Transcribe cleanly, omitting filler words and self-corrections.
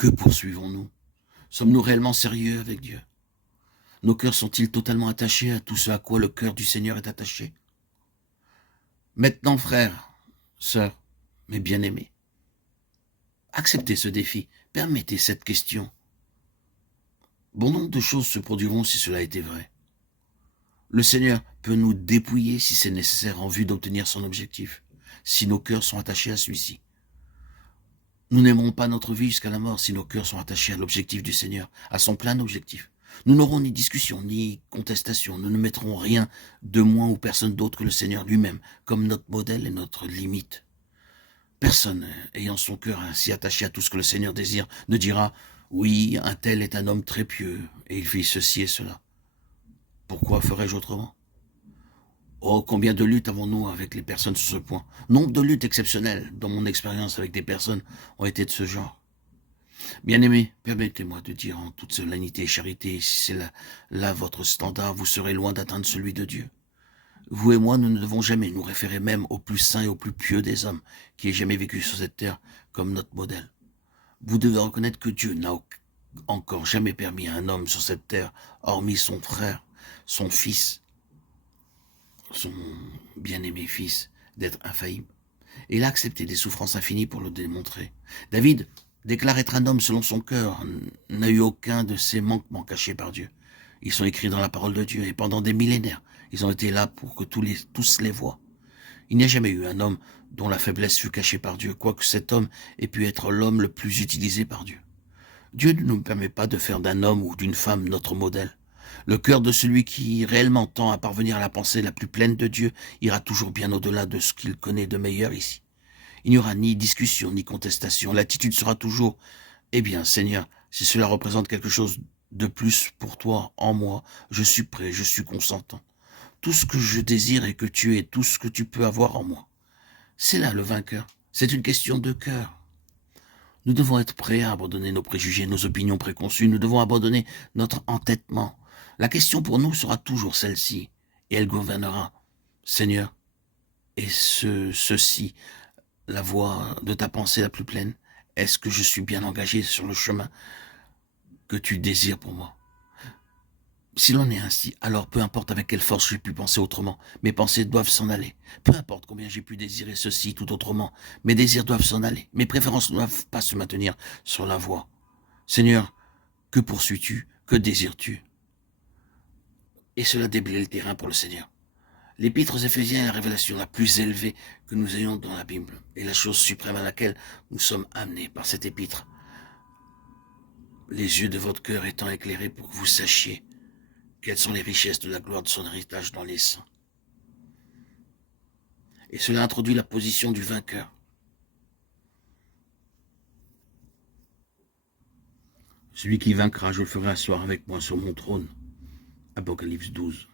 Que poursuivons-nous? Sommes-nous réellement sérieux avec Dieu? Nos cœurs sont-ils totalement attachés à tout ce à quoi le cœur du Seigneur est attaché? Maintenant, frères, sœurs, mes bien-aimés, acceptez ce défi, permettez cette question. Bon nombre de choses se produiront si cela était vrai. Le Seigneur peut nous dépouiller si c'est nécessaire en vue d'obtenir son objectif, si nos cœurs sont attachés à celui-ci. Nous n'aimerons pas notre vie jusqu'à la mort si nos cœurs sont attachés à l'objectif du Seigneur, à son plein objectif. Nous n'aurons ni discussion, ni contestation, nous ne mettrons rien de moins ou personne d'autre que le Seigneur lui-même, comme notre modèle et notre limite. Personne, ayant son cœur ainsi attaché à tout ce que le Seigneur désire, ne dira « Oui, un tel est un homme très pieux, et il fit ceci et cela. Pourquoi ferais-je autrement ?» Oh, combien de luttes avons-nous avec les personnes sur ce point? Nombre de luttes exceptionnelles, dans mon expérience avec des personnes, ont été de ce genre. Bien-aimés, permettez-moi de dire en toute solennité et charité, si c'est là votre standard, vous serez loin d'atteindre celui de Dieu. Vous et moi, nous ne devons jamais nous référer même au plus saint et au plus pieux des hommes qui aient jamais vécu sur cette terre comme notre modèle. Vous devez reconnaître que Dieu n'a encore jamais permis à un homme sur cette terre, hormis son frère, son fils, son bien-aimé fils, d'être infaillible. Et il a accepté des souffrances infinies pour le démontrer. David déclare être un homme selon son cœur, n'a eu aucun de ces manquements cachés par Dieu. Ils sont écrits dans la parole de Dieu, et pendant des millénaires, ils ont été là pour que tous les voient. Il n'y a jamais eu un homme dont la faiblesse fut cachée par Dieu, quoique cet homme ait pu être l'homme le plus utilisé par Dieu. Dieu ne nous permet pas de faire d'un homme ou d'une femme notre modèle. Le cœur de celui qui réellement tend à parvenir à la pensée la plus pleine de Dieu ira toujours bien au-delà de ce qu'il connaît de meilleur ici. Il n'y aura ni discussion ni contestation. L'attitude sera toujours « Eh bien, Seigneur, si cela représente quelque chose de plus pour toi, en moi, je suis prêt, je suis consentant. Tout ce que je désire est que tu aies tout ce que tu peux avoir en moi. » C'est là le vainqueur. C'est une question de cœur. Nous devons être prêts à abandonner nos préjugés, nos opinions préconçues. Nous devons abandonner notre entêtement. La question pour nous sera toujours celle-ci, et elle gouvernera. Seigneur, et ceci, la voie de ta pensée la plus pleine? Est-ce que je suis bien engagé sur le chemin que tu désires pour moi? S'il en est ainsi, alors peu importe avec quelle force j'ai pu penser autrement, mes pensées doivent s'en aller. Peu importe combien j'ai pu désirer ceci tout autrement, mes désirs doivent s'en aller. Mes préférences ne doivent pas se maintenir sur la voie. Seigneur, que poursuis-tu? Que désires-tu? Et cela déblaye le terrain pour le Seigneur. L'Épître aux Éphésiens est la révélation la plus élevée que nous ayons dans la Bible, et la chose suprême à laquelle nous sommes amenés par cette épître. Les yeux de votre cœur étant éclairés pour que vous sachiez quelles sont les richesses de la gloire de son héritage dans les saints. Et cela introduit la position du vainqueur. Celui qui vaincra, je le ferai asseoir avec moi sur mon trône. Apocalypse 12.